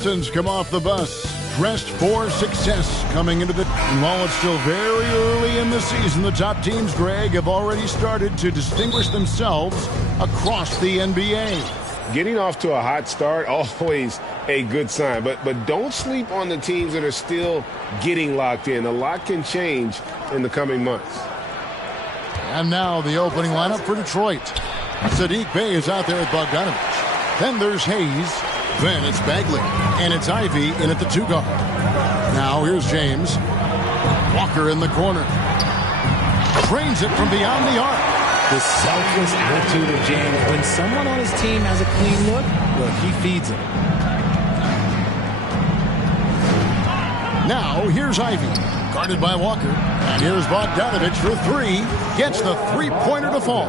Pistons come off the bus, dressed for success coming into the... And while it's still very early in the season, the top teams, Greg, have already started to distinguish themselves across the NBA. Getting off to a hot start, always a good sign. But don't sleep on the teams that are still getting locked in. A lot can change in the coming months. And now the opening lineup for Detroit. Saddiq Bey is out there with Bogdanovich. Then there's Hayes. Then it's Bagley. And it's Ivy in at the 2 guard. Now here's James. Walker in the corner. Drains it from beyond the arc. The selfless attitude of James. When someone on his team has a clean look, well, he feeds him. Now here's Ivy. Guarded by Walker. And here's Bogdanovich for 3. Gets the three-pointer to fall.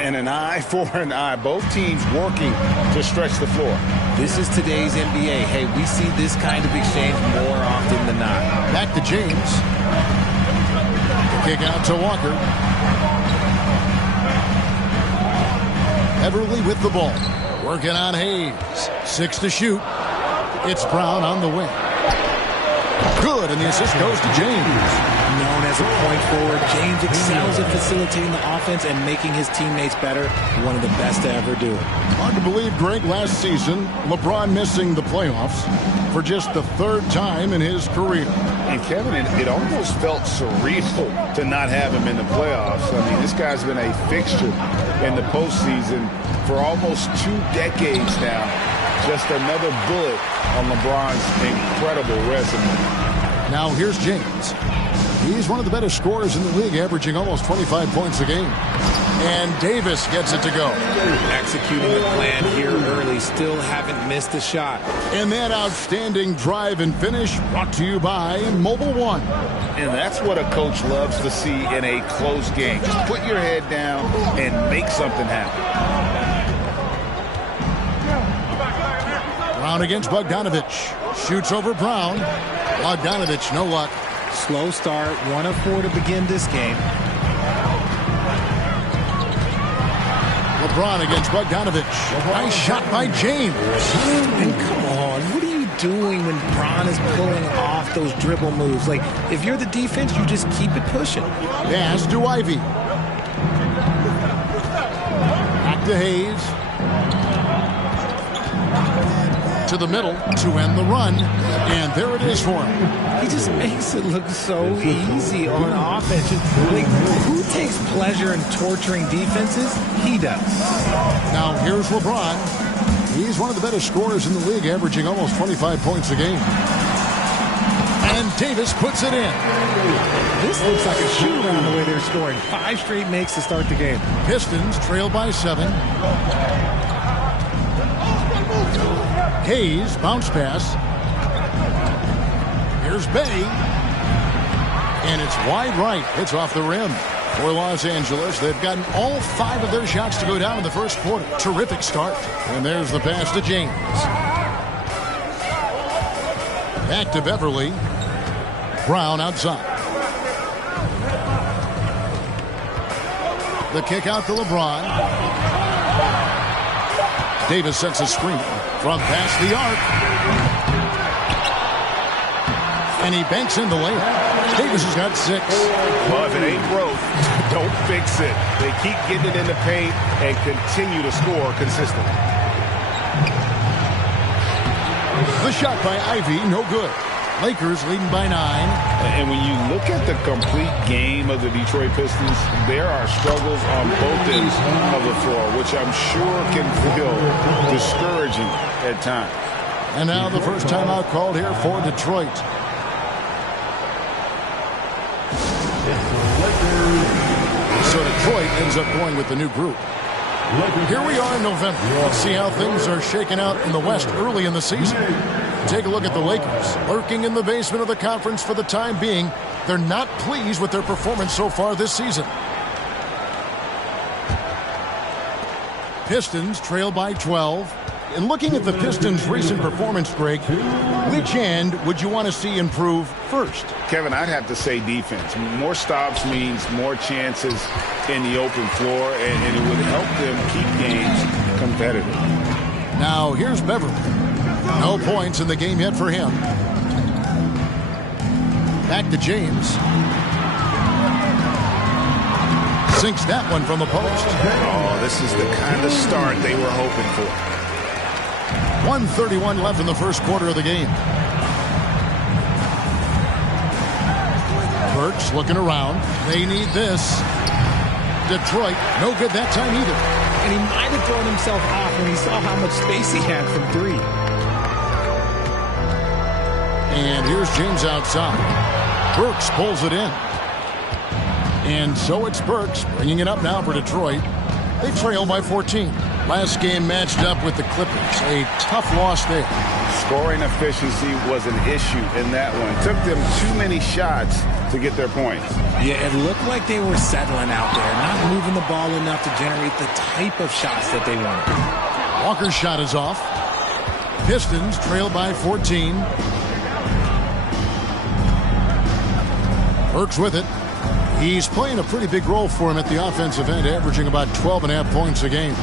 And an eye for an eye. Both teams working to stretch the floor. This is today's NBA. Hey, we see this kind of exchange more often than not. Back to James. Kick out to Walker. Everly with the ball. Working on Hayes. 6 to shoot. It's Brown on the wing. Good, and the assist goes to James. Known as a point forward, James excels at facilitating the offense and making his teammates better. One of the best to ever do it. Hard to believe, Greg, last season, LeBron missing the playoffs for just the 3rd time in his career. And Kevin, it almost felt surreal to not have him in the playoffs. I mean, this guy's been a fixture in the postseason for almost 2 decades now. Just another bullet on LeBron's incredible resume. Now here's James. He's one of the better scorers in the league, averaging almost 25 points a game. And Davis gets it to go. Executing the plan here early. Still haven't missed a shot. And that outstanding drive and finish brought to you by Mobile One. And that's what a coach loves to see in a close game. Just put your head down and make something happen. Brown against Bogdanovich. Shoots over Brown. Bogdanovich, no luck. Slow start. 1 of 4 to begin this game. LeBron against Bogdanovich. Nice shot by James. And come on, what are you doing when Bron is pulling off those dribble moves? Like, if you're the defense, you just keep it pushing. Pass to Ivy. Back to Hayes. To the middle to end the run, and there it is for him. He just makes it look so easy on offense. Like, who takes pleasure in torturing defenses? He does. Now here's LeBron. He's one of the better scorers in the league, averaging almost 25 points a game. And Davis puts it in. This looks like a shoot-around the way they're scoring. 5 straight makes to start the game. Pistons trail by 7. Hayes, bounce pass. Here's Bey. And it's wide right. It's off the rim. For Los Angeles, they've gotten all 5 of their shots to go down in the first quarter. Terrific start. And there's the pass to James. Back to Beverly. Brown outside. The kick out to LeBron. Davis sets a screen from past the arc. And he banks in the layup. Davis has got 6. Well, if it ain't broke, don't fix it. They keep getting it in the paint and continue to score consistently. The shot by Ivy, no good. Lakers leading by 9. And when you look at the complete game of the Detroit Pistons, there are struggles on both ends of the floor, which I'm sure can feel discouraging at times. And now the first timeout called here for Detroit. So Detroit ends up going with the new group. Here we are in November. Let's see how things are shaking out in the West early in the season. Take a look at the Lakers. Lurking in the basement of the conference for the time being. They're not pleased with their performance so far this season. Pistons trail by 12. And looking at the Pistons' recent performance, Greg, which end would you want to see improve first? Kevin, I'd have to say defense. More stops means more chances in the open floor, and it would help them keep games competitive. Now, here's Beverly. No points in the game yet for him. Back to James. Sinks that one from the post. Oh, this is the kind of start they were hoping for. 1:31 left in the first quarter of the game. Burks looking around. They need this. Detroit, no good that time either. And he might have thrown himself off when he saw how much space he had from three. And here's James outside. Burks pulls it in. And so it's Burks bringing it up now for Detroit. They trail by 14. Last game matched up with the Clippers. A tough loss there. Scoring efficiency was an issue in that one. Took them too many shots to get their points. Yeah, it looked like they were settling out there, not moving the ball enough to generate the type of shots that they wanted. Walker's shot is off. Pistons trail by 14. Burks with it. He's playing a pretty big role for him at the offensive end, averaging about 12.5 points a game.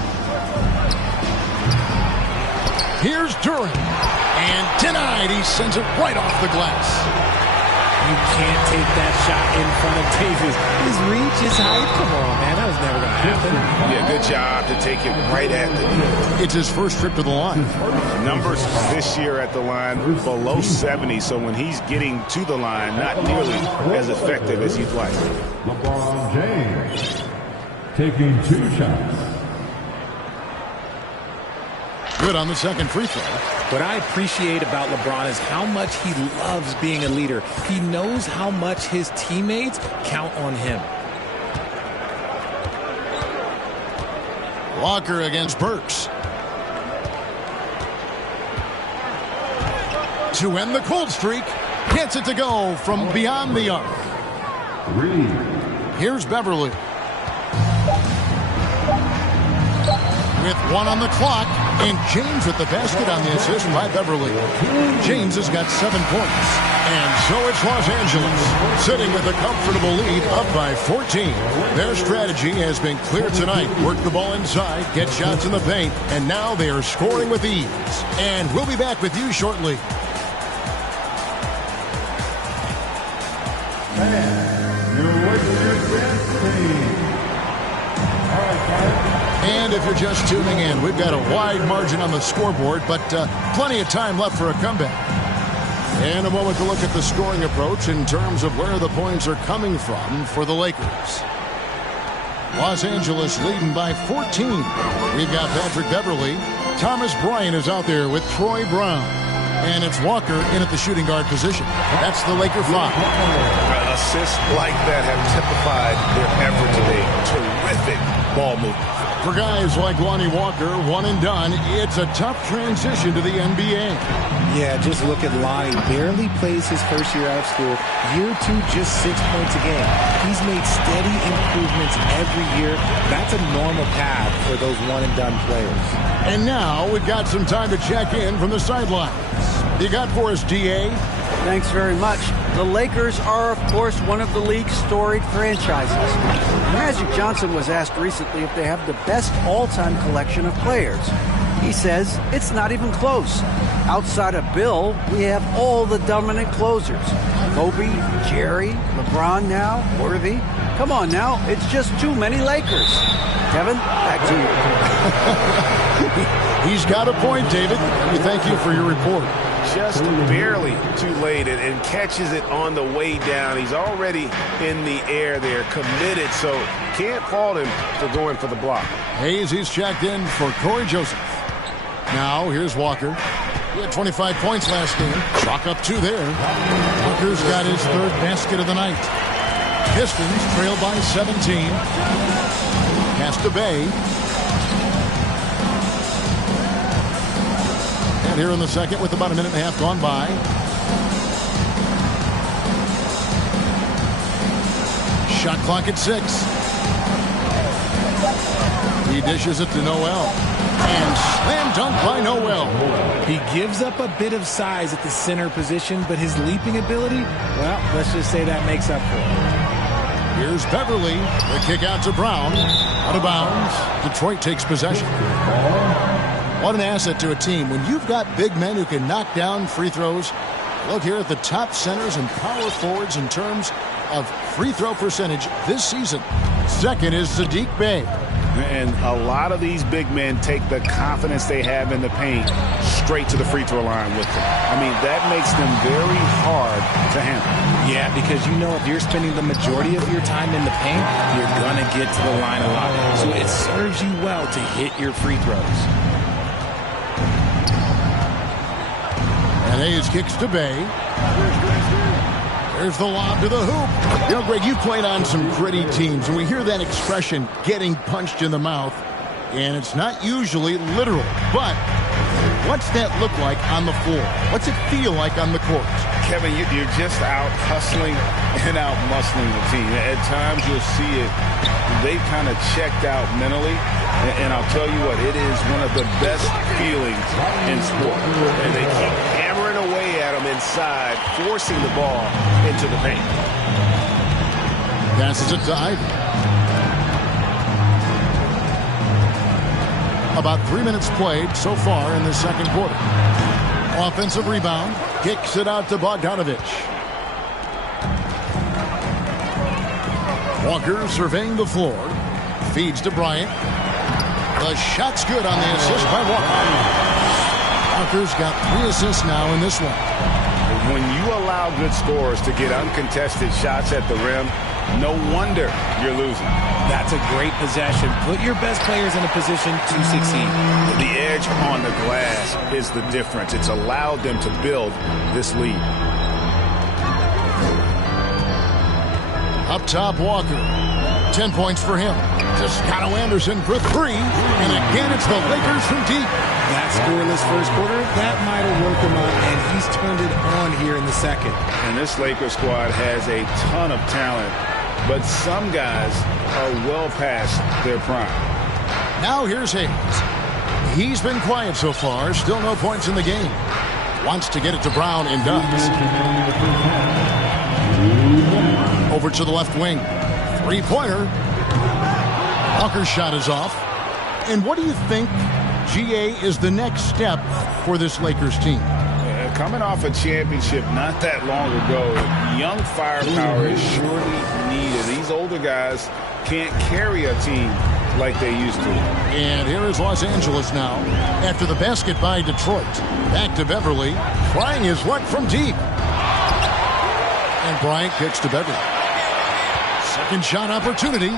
Here's Durant. And denied. He sends it right off the glass. You can't take that shot in front of Davis. His reach, his height. Come on, man. That was never going to happen. Yeah, good job to take it right at the net. It's his first trip to the line. Numbers this year at the line below 70, so when he's getting to the line, not nearly as effective as you'd like. LeBron James taking 2 shots. Good on the second free throw. What I appreciate about LeBron is how much he loves being a leader. He knows how much his teammates count on him. Walker against Burks. To end the cold streak. Gets it to go from beyond the arc. Here's Beverly. With 1 on the clock, and James with the basket on the assist by Beverly. James has got 7 points. And so it's Los Angeles, sitting with a comfortable lead up by 14. Their strategy has been clear tonight. Work the ball inside, get shots in the paint, and now they are scoring with ease. And we'll be back with you shortly. And if you're just tuning in, we've got a wide margin on the scoreboard, but plenty of time left for a comeback. And a moment to look at the scoring approach in terms of where the points are coming from for the Lakers. Los Angeles leading by 14. We've got Patrick Beverly. Thomas Bryant is out there with Troy Brown. And it's Walker in at the shooting guard position. That's the Laker 5. Assists like that have typified their effort today. Terrific ball movement. For guys like Lonnie Walker, one and done, it's a tough transition to the NBA. Yeah, just look at Lonnie. Barely plays his first year out of school. Year 2, just 6 points a game. He's made steady improvements every year. That's a normal path for those one-and-done players. And now we've got some time to check in from the sidelines. You got for us, D.A.? Thanks very much. The Lakers are, of course, one of the league's storied franchises. Magic Johnson was asked recently if they have the best all-time collection of players. He says it's not even close. Outside of Bill, we have all the dominant closers. Kobe, Jerry, LeBron now, Worthy. Come on now, it's just too many Lakers. Kevin, back to you. He's got a point, David. We thank you for your report. Just barely too late and catches it on the way down. He's already in the air there, committed, so can't fault him for going for the block. Hayes, he's checked in for Corey Joseph. Now, here's Walker. He had 25 points last game. Chalk up 2 there. Walker's got his 3rd basket of the night. Pistons trail by 17. Pass to Bay. And here in the second with about a minute and a half gone by. Shot clock at 6. He dishes it to Noel. And slam dunk by Noel. He gives up a bit of size at the center position, but his leaping ability, well, let's just say that makes up for it. Here's Beverly. The kick out to Brown. Out of bounds. Detroit takes possession. What an asset to a team. When you've got big men who can knock down free throws, look here at the top centers and power forwards in terms of free throw percentage this season. Second is Saddiq Bey. And a lot of these big men take the confidence they have in the paint straight to the free throw line with them. I mean, that makes them very hard to handle. Yeah, because you know if you're spending the majority of your time in the paint, you're going to get to the line a lot. So it serves you well to hit your free throws. And Hayes kicks to Bey. There's the lob to the hoop. You know, Greg, you played on some gritty teams, and we hear that expression, getting punched in the mouth, and it's not usually literal. But what's that look like on the floor? What's it feel like on the court? Kevin, you're just out hustling and out muscling the team. At times you'll see it. They've kind of checked out mentally. And I'll tell you what, it is one of the best feelings in sport. And they keep hammering away at them inside, forcing the ball into the paint. Passes it to Ivy. About 3 minutes played so far in the second quarter. Offensive rebound. Kicks it out to Bogdanovich. Walker surveying the floor. Feeds to Bryant. The shot's good on the assist by Walker. Walker's got 3 assists now in this one. When you allow good scorers to get uncontested shots at the rim, no wonder you're losing. That's a great possession. Put your best players in a position to succeed. The edge on the glass is the difference. It's allowed them to build this lead. Up top, Walker. 10 points for him. Toscano Anderson for 3. And again, it's the Lakers from deep. That scoreless first quarter, that might have woke him up, and he's turned it on here in the second. And this Lakers squad has a ton of talent, but some guys are well past their prime. Now here's Hayes. He's been quiet so far. Still no points in the game. Wants to get it to Brown and does. Over to the left wing. Three-pointer. Walker's shot is off. And what do you think, GA, is the next step for this Lakers team? Coming off a championship not that long ago, young firepower is surely needed. These older guys can't carry a team like they used to. And here is Los Angeles now. After the basket by Detroit. Back to Beverly. Trying his luck from deep. And Bryant kicks to Beverly. Second shot opportunity.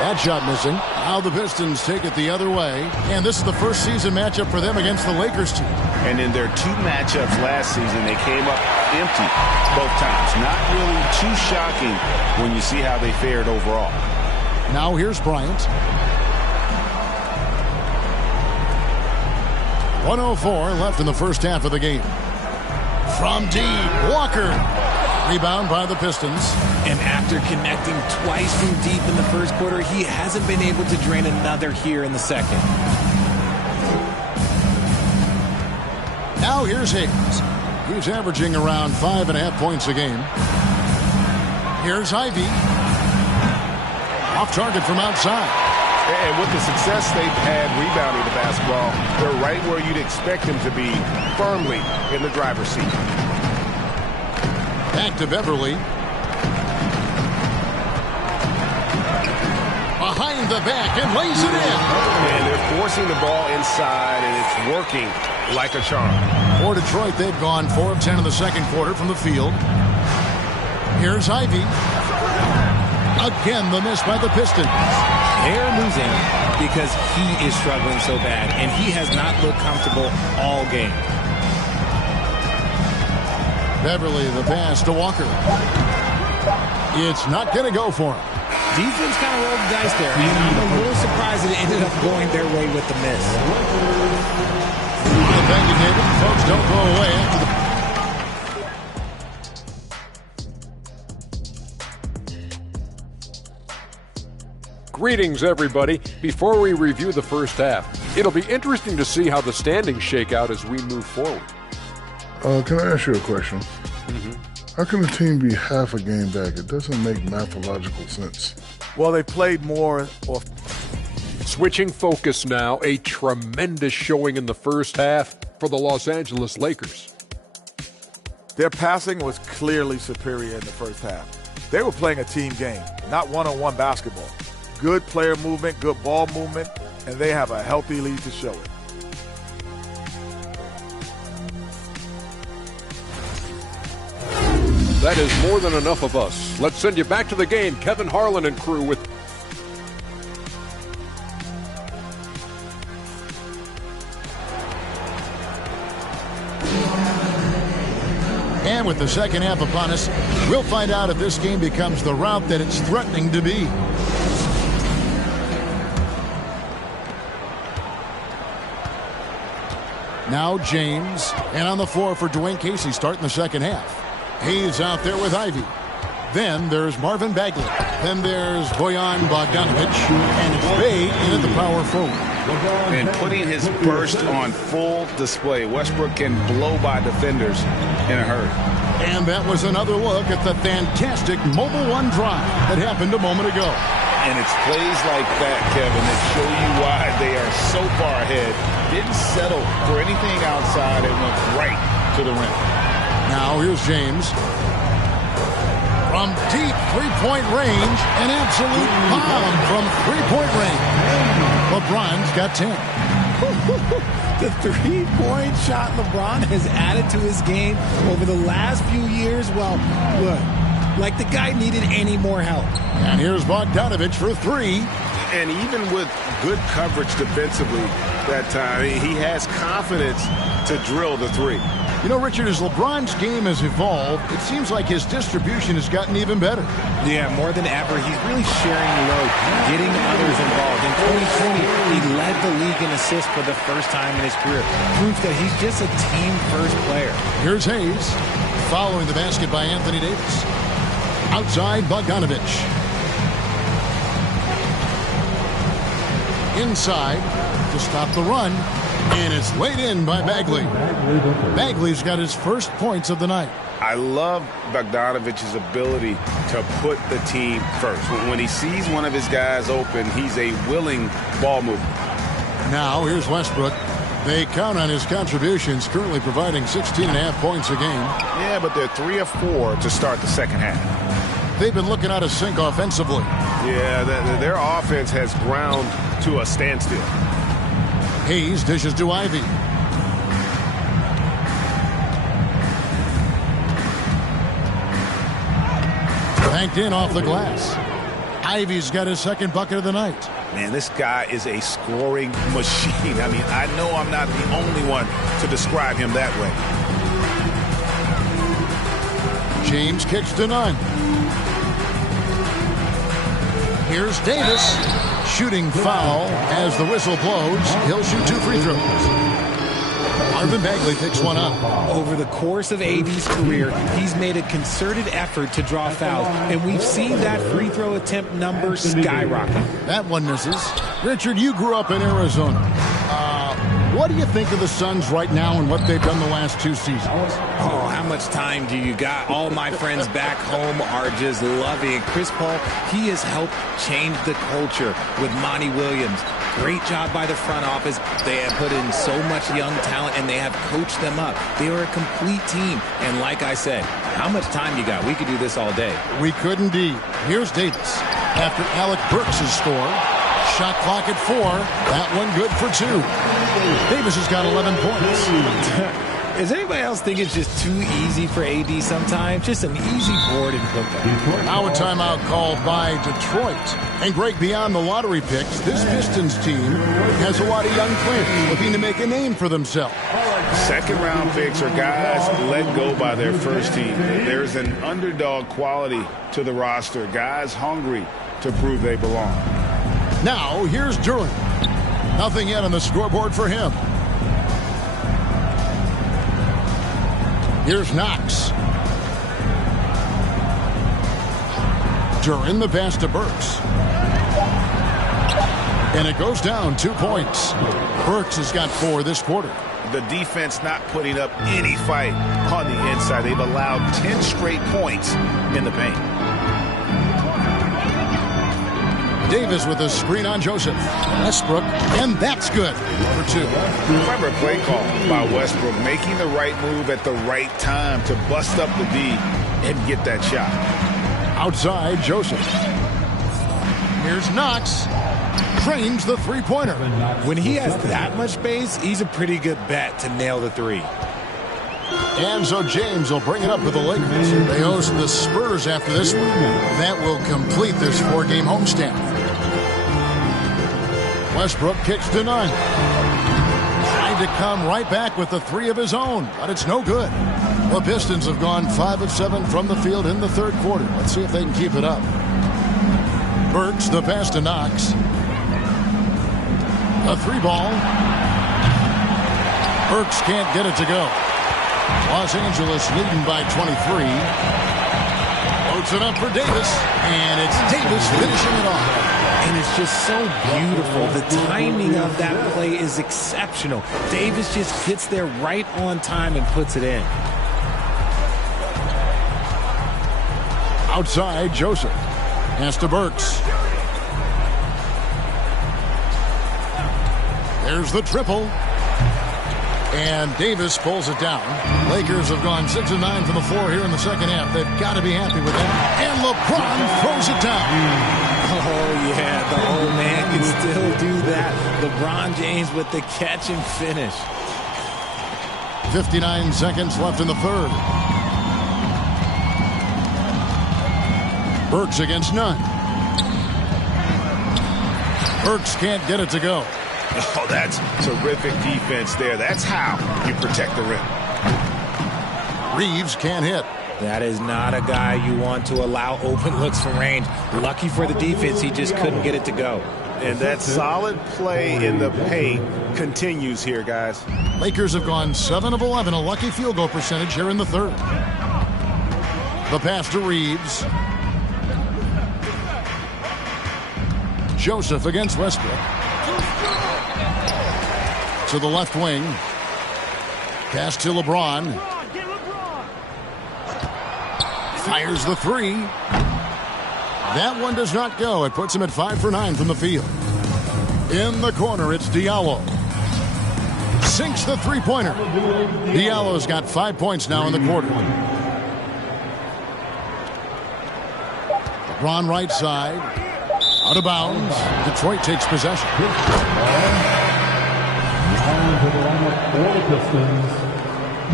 That shot missing. Now the Pistons take it the other way. And this is the first season matchup for them against the Lakers team. And in their 2 matchups last season, they came up empty both times. Not really too shocking when you see how they fared overall. Now here's Bryant. 1:04 left in the first half of the game. From deep, Walker. Rebound by the Pistons. And after connecting twice from deep in the first quarter, he hasn't been able to drain another here in the second. Now here's Hayes. He's averaging around 5.5 points a game. Here's Ivy. Off target from outside. And with the success they've had rebounding the basketball, they're right where you'd expect them to be, firmly in the driver's seat. Back to Beverly. Behind the back and lays it in. And they're forcing the ball inside, and it's working like a charm. For Detroit, they've gone 4 of 10 in the second quarter from the field. Here's Ivy. Again, the miss by the Pistons. They're losing because he is struggling so bad, and he has not looked comfortable all game. Beverly, the pass to Walker. It's not going to go for him. Defense kind of rolled the dice there, and I'm a little surprised that it ended up going their way with the miss. Thank you, David. Folks, don't go away after the... Greetings, everybody. Before we review the first half, it'll be interesting to see how the standings shake out as we move forward. Can I ask you a question? How can a team be half a game back? It doesn't make mathological sense. Well, they played more. Switching focus now, a tremendous showing in the first half for the Los Angeles Lakers. Their passing was clearly superior in the first half. They were playing a team game, not one-on-one basketball. Good player movement, good ball movement, and they have a healthy lead to show it. That is more than enough of us. Let's send you back to the game. Kevin Harlan and crew with... And with the second half upon us, we'll find out if this game becomes the rout that it's threatening to be. Now James, and on the floor for Dwayne Casey starting the second half. He's out there with Ivy. Then there's Marvin Bagley. Then there's Bojan Bogdanovic, and it's Bay in at the power forward. And putting his burst on full display. Westbrook can blow by defenders in a hurry. And that was another look at the fantastic Mobile One drive that happened a moment ago. And it's plays like that, Kevin, that show you why they are so far ahead. Didn't settle for anything outside and went right to the rim. Now here's James. From deep three-point range, an absolute bomb from three-point range. LeBron's got 10. The three-point shot LeBron has added to his game over the last few years. Well, look, like the guy needed any more help. And here's Bogdanovic for three. And even with good coverage defensively that time, he has confidence to drill the three. You know, Richard, as LeBron's game has evolved, it seems like his distribution has gotten even better. Yeah, more than ever, he's really sharing the load, getting others involved. In 2020, he led the league in assists for the first time in his career. Proof that he's just a team-first player. Here's Hayes, following the basket by Anthony Davis. Outside, Bogdanovic. Inside to stop the run. And it's laid in by Bagley. Bagley's got his first points of the night. I love Bogdanovic's ability to put the team first. When he sees one of his guys open, he's a willing ball mover. Now here's Westbrook. They count on his contributions, currently providing 16.5 points a game. Yeah, but they're 3 of 4 to start the second half. They've been looking out of sync offensively. Yeah, their offense has ground to a standstill. Hayes dishes to Ivy. Banked in off the glass. Ivy's got his second bucket of the night. Man, this guy is a scoring machine. I mean, I know I'm not the only one to describe him that way. James kicks to none. Here's Davis. Shooting foul as the whistle blows. He'll shoot 2 free throws. Marvin Bagley picks one up. Over the course of AD's career, he's made a concerted effort to draw fouls, and we've seen that free throw attempt number skyrocket. That one misses. Richard, you grew up in Arizona. What do you think of the Suns right now and what they've done the last 2 seasons? Oh, how much time do you got? All my friends back home are just loving it. Chris Paul, he has helped change the culture with Monty Williams. Great job by the front office. They have put in so much young talent, and they have coached them up. They are a complete team. And like I said, how much time you got? We could do this all day. We could indeed. Here's Davis. After Alec Burks' score. Shot clock at 4. That one good for 2. Davis has got 11 points. Does anybody else think it's just too easy for AD sometimes? Just an easy board and putback. Now a timeout called by Detroit. And Greg, beyond the lottery picks, this Pistons team has a lot of young players looking to make a name for themselves. Second-round picks are guys let go by their first team. There's an underdog quality to the roster. Guys hungry to prove they belong. Now, here's Duran. Nothing yet on the scoreboard for him. Here's Knox. Duran the pass to Burks. And it goes down 2 points. Burks has got 4 this quarter. The defense not putting up any fight on the inside. They've allowed 10 straight points in the paint. Davis with a screen on Joseph. Westbrook, and that's good. Number 2. Clever play call by Westbrook, making the right move at the right time to bust up the D and get that shot. Outside, Joseph. Here's Knox. Trains the three-pointer. When he has that much space, he's a pretty good bet to nail the 3. And so James will bring it up for the Lakers. They host the Spurs after this one. That will complete this 4-game homestand. Westbrook kicks to Nunn. Trying to come right back with the 3 of his own, but it's no good. The Pistons have gone 5 of 7 from the field in the third quarter. Let's see if they can keep it up. Burks, the pass to Knox. A 3-ball. Burks can't get it to go. Los Angeles leading by 23. Loads it up for Davis, and it's Davis finishing it off. And it's just so beautiful. The timing of that play is exceptional. Davis just gets there right on time and puts it in. Outside, Joseph. Pass to Burks. There's the triple. And Davis pulls it down. Lakers have gone 6 of 9 from the floor here in the second half. They've got to be happy with that. And LeBron throws it down. Oh, yeah, the old man can still do that. LeBron James with the catch and finish. 59 seconds left in the third. Burks against Nunn. Burks can't get it to go. Oh, that's terrific defense there. That's how you protect the rim. Reeves can't hit. That is not a guy you want to allow open looks from range. Lucky for the defense, he just couldn't get it to go. And that solid play in the paint continues here, guys. Lakers have gone 7 of 11, a lucky field goal percentage here in the third. The pass to Reeves. Joseph against Westbrook. To the left wing. Pass to LeBron. Fires the 3. That one does not go. It puts him at 5 for 9 from the field. In the corner, it's Diallo. Sinks the three-pointer. Diallo's got 5 points now in the quarter. LeBron right side. Out of bounds. Detroit takes possession. Down to the lineup for the Pistons,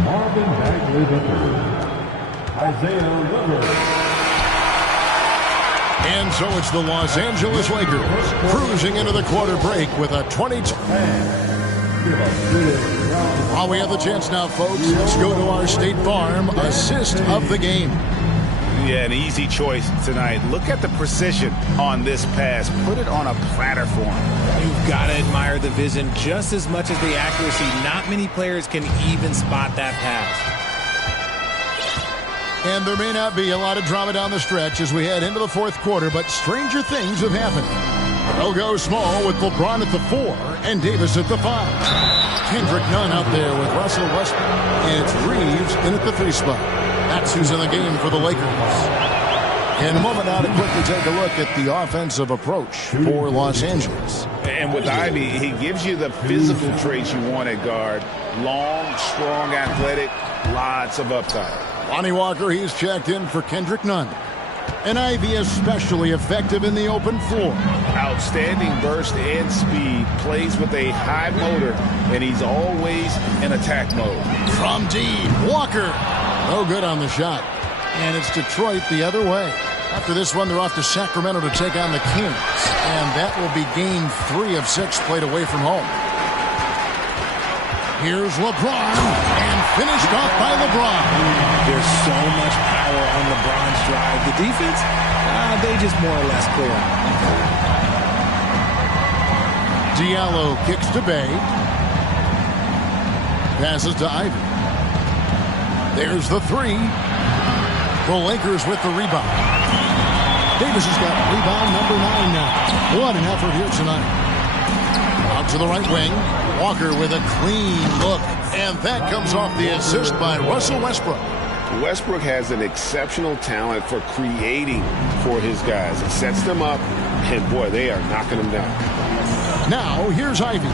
Marvin Bagley III, Isaiah Livers. And so it's the Los Angeles Lakers cruising into the quarter break with a 22. While we have the chance now, folks, let's go to our State Farm assist of the game. Yeah, an easy choice tonight. Look at the precision on this pass. Put it on a platter for him. You've got to admire the vision just as much as the accuracy. Not many players can even spot that pass. And there may not be a lot of drama down the stretch as we head into the fourth quarter, but stranger things have happened. They'll go small with LeBron at the 4 and Davis at the 5. Kendrick Nunn out there with Russell Westbrook, and it's Reeves in at the 3 spot. That's who's in the game for the Lakers. In a moment now to quickly take a look at the offensive approach for Los Angeles. And with Ivy, he gives you the physical traits you want at guard. Long, strong, athletic, lots of upside. Lonnie Walker, he's checked in for Kendrick Nunn. And Ivy especially effective in the open floor. Outstanding burst and speed, plays with a high motor, and he's always in attack mode. From deep, Walker. No good on the shot. And it's Detroit the other way. After this one, they're off to Sacramento to take on the Kings. And that will be game 3 of 6 played away from home. Here's LeBron, and finished off by LeBron. There's so much power on LeBron's drive. The defense, they just more or less clear out. Diallo kicks to Bay. Passes to Ivy. There's the 3. The Lakers with the rebound. Davis has got rebound number 9 now. What an effort here tonight. Out to the right wing. Walker with a clean look. And that comes off the assist by Russell Westbrook. Westbrook has an exceptional talent for creating for his guys. He sets them up, And, boy, they are knocking him down. Now, here's Ivy.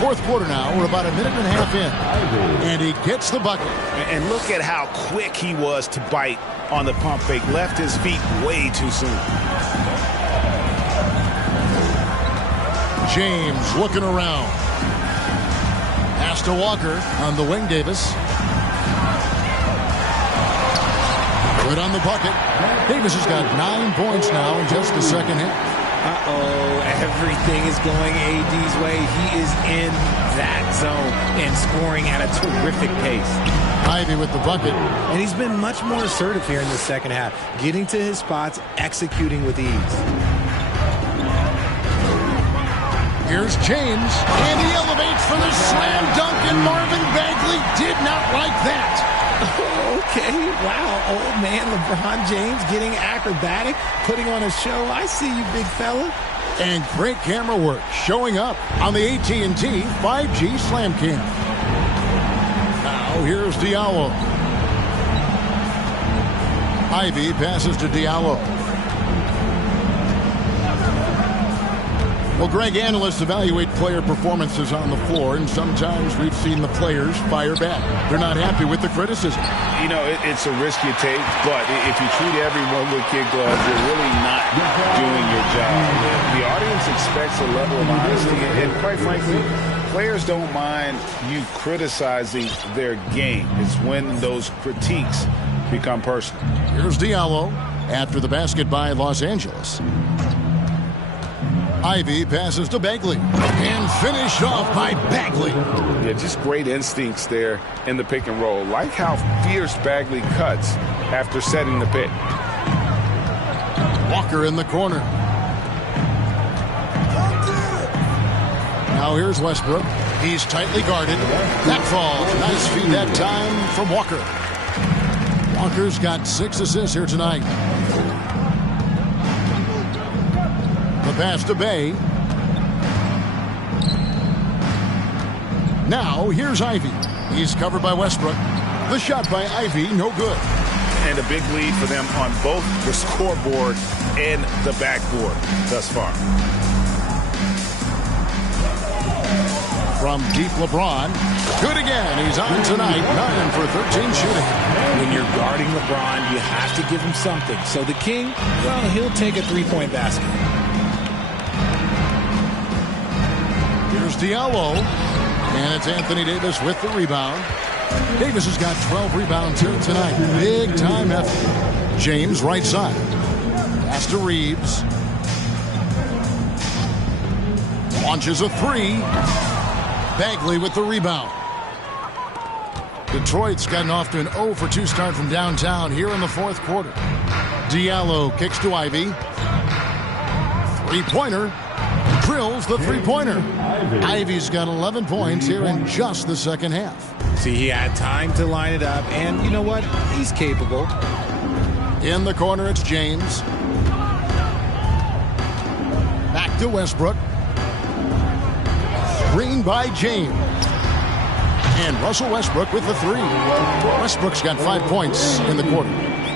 Fourth quarter now. We're about a minute and a half in. And he gets the bucket. And look at how quick he was to bite on the pump fake. Left his feet way too soon. James looking around. Pass to Walker on the wing, Davis. Good on the bucket. Davis has got 9 points now in just the second half. Everything is going AD's way. He is in that zone and scoring at a terrific pace. Ivy with the bucket. And he's been much more assertive here in the second half, getting to his spots, executing with ease. Here's James, and he elevates for the slam dunk, and Marvin Bagley did not like that. Okay, wow, old man LeBron James getting acrobatic, putting on a show. I see you, big fella. And great camera work showing up on the AT&T 5G Slam Cam. Now here's Diallo. Ivy passes to Diallo. Well, Greg, analysts evaluate player performances on the floor, and sometimes we've seen the players fire back. They're not happy with the criticism. You know, it's a risk you take, but if you treat everyone with kid gloves, you're really not doing your job. The audience expects a level of honesty, and quite frankly, players don't mind you criticizing their game. It's when those critiques become personal. Here's Diallo after the basket by Los Angeles. Ivy passes to Bagley and finished off by Bagley. Yeah, just great instincts there in the pick and roll. Like how fierce Bagley cuts after setting the pick. Walker in the corner. Now here's Westbrook. He's tightly guarded. That falls. Nice feed that time from Walker. Walker's got 6 assists here tonight. The pass to Bay. Now here's Ivy. He's covered by Westbrook. The shot by Ivy, no good. And a big lead for them on both the scoreboard and the backboard thus far. From deep, LeBron. Good again. He's on tonight. 9 for 13 shooting. When you're guarding LeBron, you have to give him something. So the King, well, he'll take a three-point basket. Here's Diallo. And it's Anthony Davis with the rebound. Davis has got 12 rebounds here tonight. Big time effort. James right side. Pass to Reeves. Launches a three. Bagley with the rebound. Detroit's gotten off to an 0 for 2 start from downtown here in the fourth quarter. Diallo kicks to Ivy. Three-pointer. Drills the three-pointer. Ivy's got 11 points here in just the second half. See, he had time to line it up, and you know what? He's capable. In the corner, it's James. Back to Westbrook. Screen by James. And Russell Westbrook with the three. Westbrook's got 5 points in the quarter.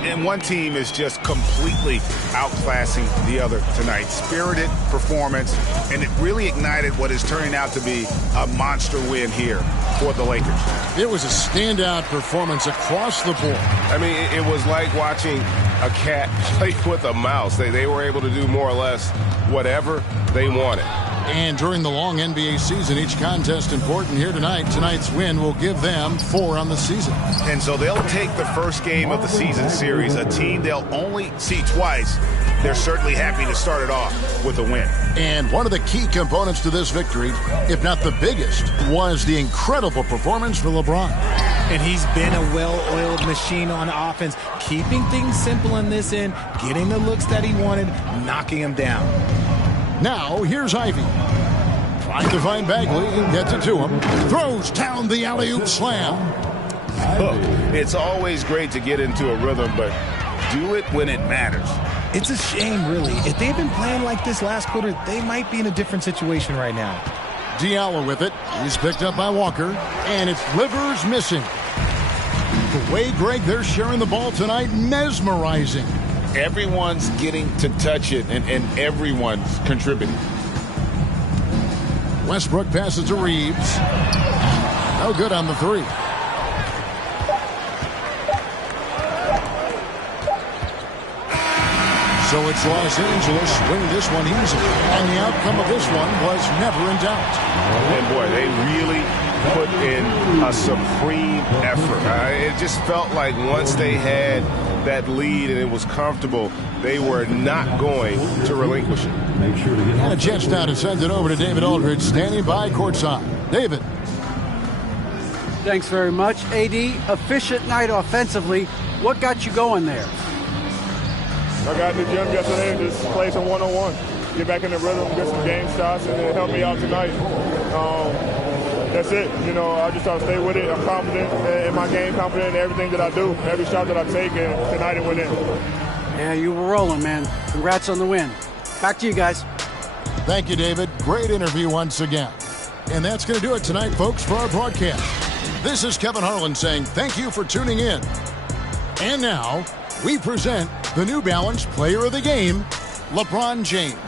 And one team is just completely outclassing the other tonight. Spirited performance, and it really ignited what is turning out to be a monster win here for the Lakers. It was a standout performance across the board. I mean, it was like watching a cat play with a mouse. They were able to do more or less whatever they wanted. And during the long NBA season, each contest important here tonight. Tonight's win will give them 4 on the season. And so they'll take the first game of the season series, a team they'll only see twice. They're certainly happy to start it off with a win. And one of the key components to this victory, if not the biggest, was the incredible performance for LeBron. And he's been a well-oiled machine on offense, keeping things simple on this end, getting the looks that he wanted, knocking them down. Now, here's Ivy. Trying to find Bagley, gets it to him. Throws down the alley-oop slam. Look, it's always great to get into a rhythm, but do it when it matters. It's a shame, really. If they'd been playing like this last quarter, they might be in a different situation right now. Diallo with it. He's picked up by Walker, and it's Livers missing. The way, Greg, they're sharing the ball tonight, mesmerizing. Everyone's getting to touch it, and everyone's contributing. Westbrook passes to Reeves. No good on the three. So it's Los Angeles winning this one easily. And the outcome of this one was never in doubt. And boy, they really put in a supreme effort. It just felt like once they had that lead and it was comfortable, they were not going to relinquish it. And a chance now to send it over to David Aldridge, standing by courtside. David. Thanks very much, AD. Efficient night offensively. What got you going there? I got in the gym yesterday and just played some one-on-one. Get back in the rhythm, get some game shots, and it helped me out tonight. That's it. You know, I just try to stay with it. I'm confident in my game, confident in everything that I do, every shot that I take, and tonight it went in. Yeah, you were rolling, man. Congrats on the win. Back to you guys. Thank you, David. Great interview once again. And that's going to do it tonight, folks, for our broadcast. This is Kevin Harlan saying thank you for tuning in. And now, we present the New Balance Player of the Game, LeBron James.